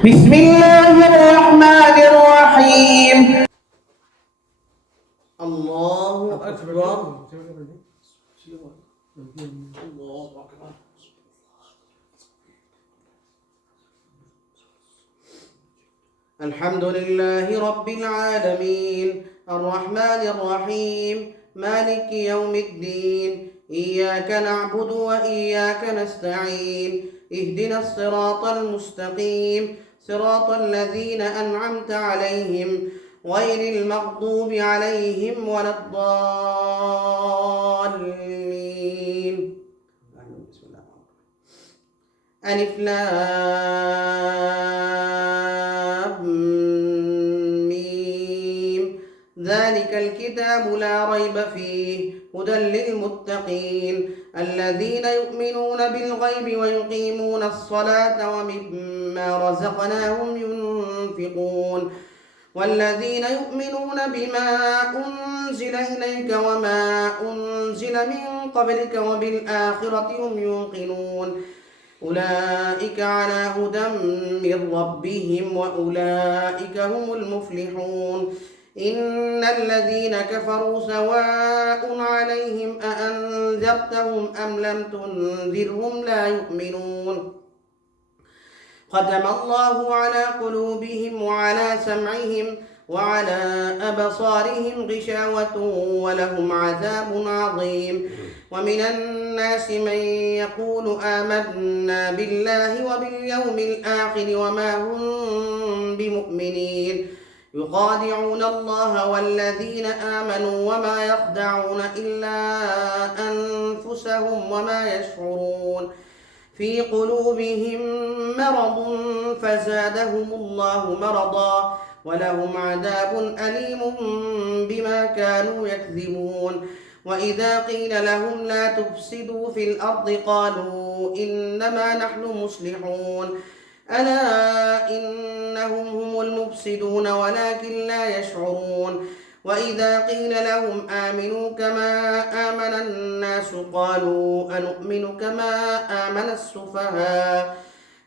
بسم الله الرحمن الرحيم. الله أكبر. الله أكبر. الحمد لله رب العالمين الرحمن الرحيم مالك يوم الدين إياك نعبد وإياك نستعين اهدنا الصراط المستقيم صراط الذين أنعمت عليهم غير المغضوب عليهم ولا الضالين. بسم الله ألف لام ميم ذلك الكتاب لا ريب فيه هدى للمتقين الذين يؤمنون بالغيب ويقيمون الصلاة ومما رزقناهم ينفقون والذين يؤمنون بما أنزل إليك وما أنزل من قبلك وبالآخرة هم يوقنون أولئك على هدى من ربهم وأولئك هم المفلحون إن الذين كفروا سواء عليهم أأنذرتهم أم لم تنذرهم لا يؤمنون ختم الله على قلوبهم وعلى سمعهم وعلى أبصارهم غشاوة ولهم عذاب عظيم ومن الناس من يقول آمنا بالله وباليوم الآخر وما هم بمؤمنين يخادعون الله والذين آمنوا وما يخدعون إلا أنفسهم وما يشعرون في قلوبهم مرض فزادهم الله مرضا ولهم عذاب أليم بما كانوا يكذبون وإذا قيل لهم لا تفسدوا في الأرض قالوا إنما نحن مصلحون ألا إنهم هم المفسدون ولكن لا يشعرون وإذا قيل لهم آمنوا كما آمن الناس قالوا أنؤمن كما آمن السفهاء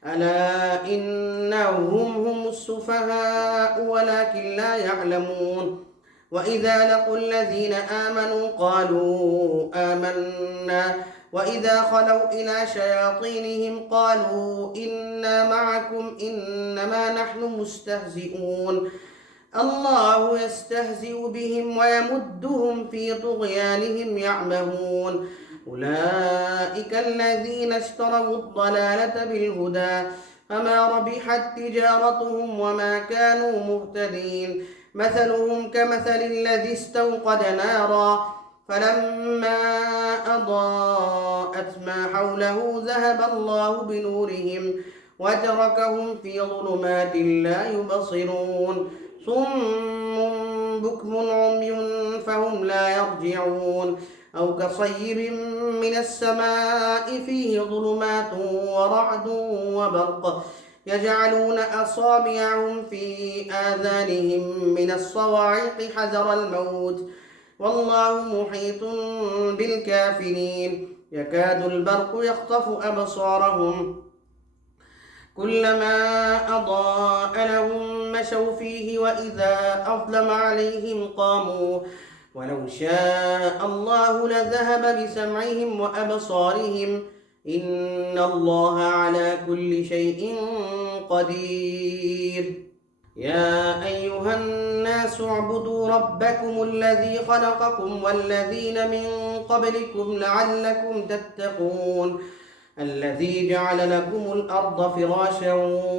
ألا إنهم هم السفهاء ولكن لا يعلمون وإذا لقوا الذين آمنوا قالوا آمنا وإذا خلوا إلى شياطينهم قالوا إنا معكم إنما نحن مستهزئون الله يستهزئ بهم ويمدهم في طغيانهم يعمهون أولئك الذين اشتروا الضلالة بالهدى فما ربحت تجارتهم وما كانوا مهتدين مثلهم كمثل الذي استوقد نارا فلما أضاءت ما حوله ذهب الله بنورهم وتركهم في ظلمات لا يبصرون صم بكم عمي فهم لا يرجعون أو كصيب من السماء فيه ظلمات ورعد وبرق يجعلون أصابعهم في آذانهم من الصواعق حذر الموت والله محيط بالكافرين يكاد البرق يخطف أبصارهم كلما أضاء لهم مشوا فيه وإذا أظلم عليهم قاموا ولو شاء الله لذهب بسمعهم وأبصارهم إن الله على كل شيء قدير يا أيها الناس اعبدوا ربكم الذي خلقكم والذين من قبلكم لعلكم تتقون الذي جعل لكم الأرض فراشا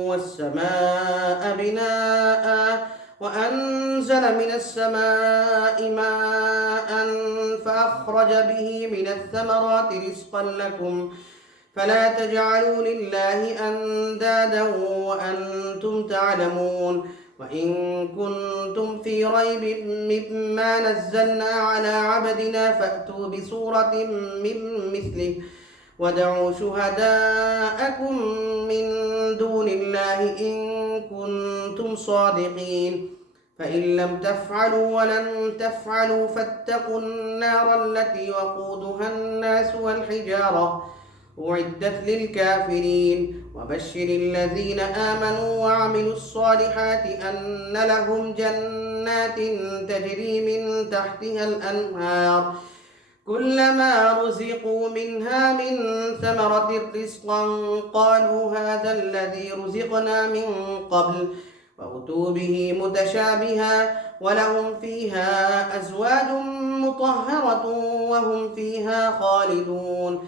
والسماء بناء وأنزل من السماء ماء فأخرج به من الثمرات رزقا لكم فلا تجعلوا لله أندادا وأنتم تعلمون وإن كنتم في ريب مما نزلنا على عبدنا فأتوا بسورة من مثله ودعوا شهداءكم من دون الله إن كنتم صادقين فإن لم تفعلوا ولن تفعلوا فاتقوا النار التي وقودها الناس والحجارة أعدت للكافرين. وبشر الذين آمنوا وعملوا الصالحات أن لهم جنات تجري من تحتها الأنهار كلما رزقوا منها من ثمرة رزقا قالوا هذا الذي رزقنا من قبل وأتوا به متشابها ولهم فيها أزواج مطهرة وهم فيها خالدون.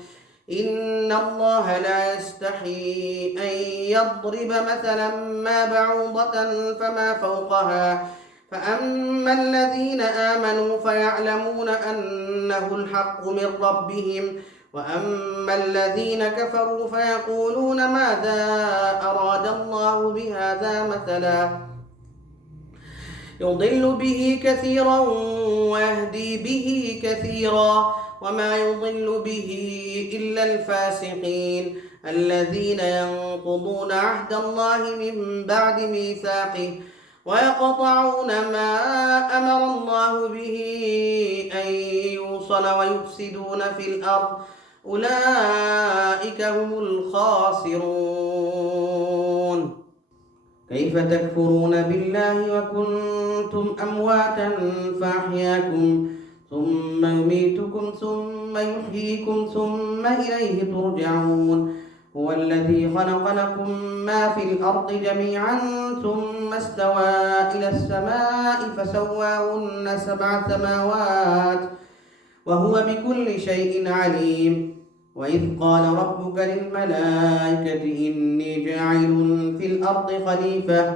إن الله لا يستحي أن يضرب مثلا ما بعوضة فما فوقها فأما الذين آمنوا فيعلمون أنه الحق من ربهم وأما الذين كفروا فيقولون ماذا أراد الله بهذا مثلا يضل به كثيرا ويهدي به كثيرا وما يضل به إلا الفاسقين الذين ينقضون عهد الله من بعد ميثاقه ويقطعون ما أمر الله به أن يوصل ويفسدون في الأرض أولئك هم الخاسرون. كيف تكفرون بالله وكنتم أمواتا فأحياكم ثم يميتكم ثم يحييكم ثم إليه ترجعون. هو الذي خلق لكم ما في الأرض جميعا ثم استوى إلى السماء فسواهن 7 سماوات وهو بكل شيء عليم. وإذ قال ربك للملائكة إني جاعل في الأرض خليفة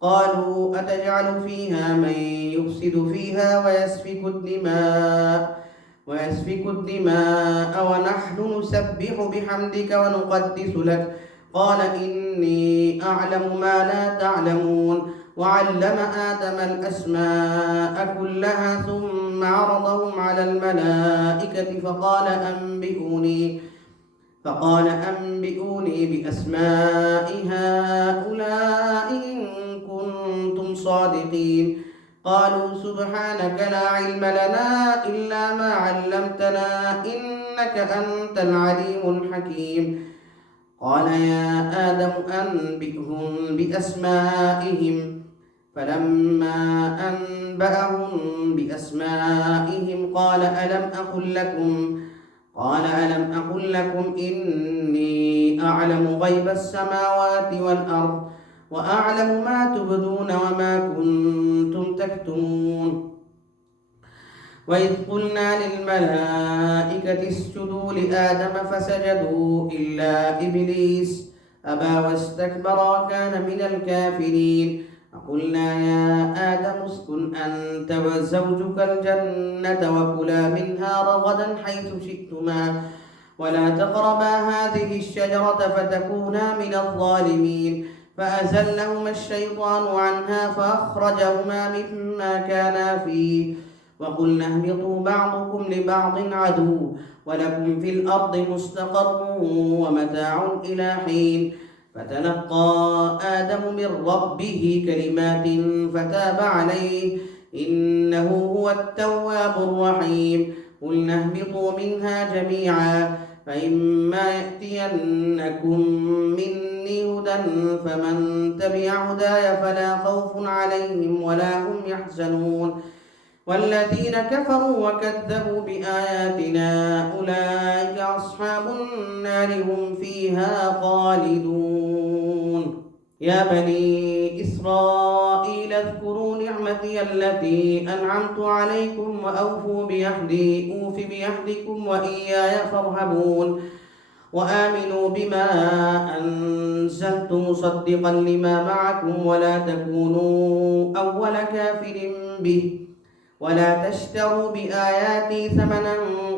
قالوا أتجعل فيها من يفسد فيها ويسفك الدماء ونحن نسبح بحمدك ونقدس لك قال إني أعلم ما لا تعلمون. وعلم آدم الأسماء كلها ثم عرضهم على الملائكة فقال أنبئوني بأسماء هؤلاء إن كنتم صادقين. قالوا سبحانك لا علم لنا إلا ما علمتنا إنك أنت العليم الحكيم. قال يا آدم أنبئهم بأسمائهم فلما أنبأهم بأسمائهم قال ألم أقل لكم إني أعلم غيب السماوات والأرض وأعلم ما تبدون وما كنتم تكتمون. وإذ قلنا للملائكة اسجدوا لآدم فسجدوا إلا إبليس أبى واستكبر وكان من الكافرين. فقلنا يا آدم اسكن أنت وزوجك الجنة وكلا منها رغدا حيث شئتما ولا تقربا هذه الشجرة فتكونا من الظالمين. فأزلهما الشيطان عنها فأخرجهما مما كانا فيه وقلنا اهبطوا بعضكم لبعض عدو ولكم في الأرض مستقر ومتاع إلى حين. فتلقى آدم من ربه كلمات فتاب عليه إنه هو التواب الرحيم. قلنا اهبطوا منها جميعا فإما يأتينكم مني هدى فمن تبع هداي فلا خوف عليهم ولا هم يحزنون. والذين كفروا وكذبوا بآياتنا أولئك أصحاب النار هم فيها خالدون. يا بني إسرائيل اذكروا نعمتي التي أنعمت عليكم وأوفوا بعهدي أوف بعهدكم وإياي فارهبون. وآمنوا بما أنزلت مصدقا لما معكم ولا تكونوا أول كافر به ولا تشتروا بآياتي ثمنا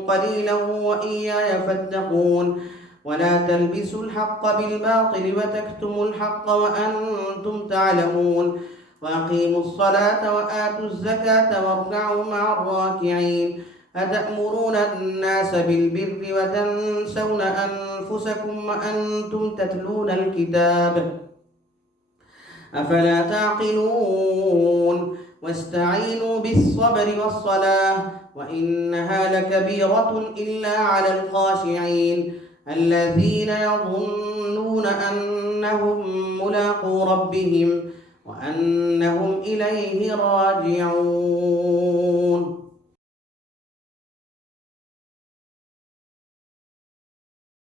قليلا وإياي فاتقون. ولا تلبسوا الحق بالباطل وتكتموا الحق وأنتم تعلمون. وأقيموا الصلاة وآتوا الزكاة واركعوا مع الراكعين. أتأمرون الناس بالبر وتنسون أنفسكم وأنتم تتلون الكتاب أفلا تعقلون. واستعينوا بالصبر والصلاة وإنها لكبيرة إلا على الخاشعين الذين يظنون أنهم ملاقو ربهم وأنهم إليه راجعون